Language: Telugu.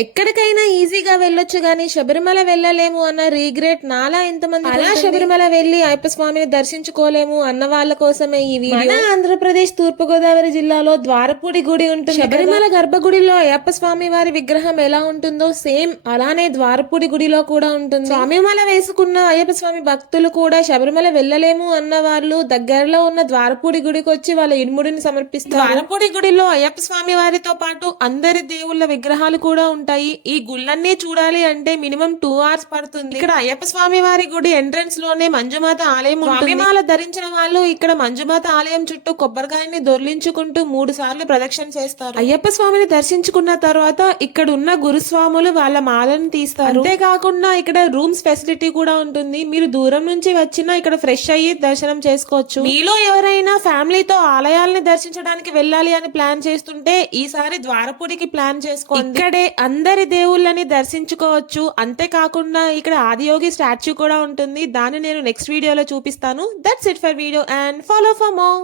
ఎక్కడికైనా ఈజీగా వెళ్ళొచ్చు గానీ శబరిమల వెళ్ళలేము అన్న రీగ్రెట్ నాలా ఎంతమంది అలా శబరిమల వెళ్లి అయ్యప్ప స్వామిని దర్శించుకోలేము అన్న వాళ్ళ కోసమే ఈ వీడియో. మన ఆంధ్రప్రదేశ్ తూర్పు గోదావరి జిల్లాలో ద్వారపూడి గుడి ఉంటుంది. శబరిమల గర్భగుడిలో అయ్యప్ప స్వామి వారి విగ్రహం ఎలా ఉంటుందో సేమ్ అలానే ద్వారపూడి గుడిలో కూడా ఉంటుంది. స్వామిమాల వేసుకున్న అయ్యప్ప స్వామి భక్తులు కూడా శబరిమల వెళ్ళలేము అన్న వాళ్ళు దగ్గరలో ఉన్న ద్వారపూడి గుడికి వచ్చి వాళ్ళ ఇనుముడిని సమర్పిస్తారు. ద్వారపూడి గుడిలో అయ్యప్ప స్వామి వారితో పాటు అందరి దేవుళ్ళ విగ్రహాలు కూడా ఉంటాయి. ఈ గుళ్ళన్నీ చూడాలి అంటే మినిమం 2 hours పడుతుంది. ఇక్కడ అయ్యప్ప స్వామి వారి గుడి ఎంట్రన్స్ లోనే మంజుమాత ఆలయం ఉంటుంది. స్వామిమాల ధరించిన వాళ్ళు ఇక్కడ మంజుమాత ఆలయం చుట్టూ కొబ్బరికాయని దొర్లించుకుంటూ 3 సార్లు ప్రదక్షిణ చేస్తారు. అయ్యప్ప స్వామిని దర్శించుకున్న తర్వాత ఇక్కడ ఉన్న గురుస్వాములు వాళ్ళ మాలను తీస్తారు. అంతేకాకుండా ఇక్కడ రూమ్స్ ఫెసిలిటీ కూడా ఉంటుంది. మీరు దూరం నుంచి వచ్చినా ఇక్కడ ఫ్రెష్ అయ్యి దర్శనం చేసుకోవచ్చు. మీలో ఎవరైనా ఫ్యామిలీతో ఆలయాలని దర్శించడానికి వెళ్ళాలి అని ప్లాన్ చేస్తుంటే ఈసారి ద్వారపూడికి ప్లాన్ చేసుకోండి. ఇక్కడే అందరి దేవుళ్ళని దర్శించుకోవచ్చు. అంతేకాకుండా ఇక్కడ ఆదియోగి స్టాచ్యూ కూడా ఉంటుంది. దాన్ని నేను నెక్స్ట్ వీడియోలో చూపిస్తాను. That's it for video and follow for more.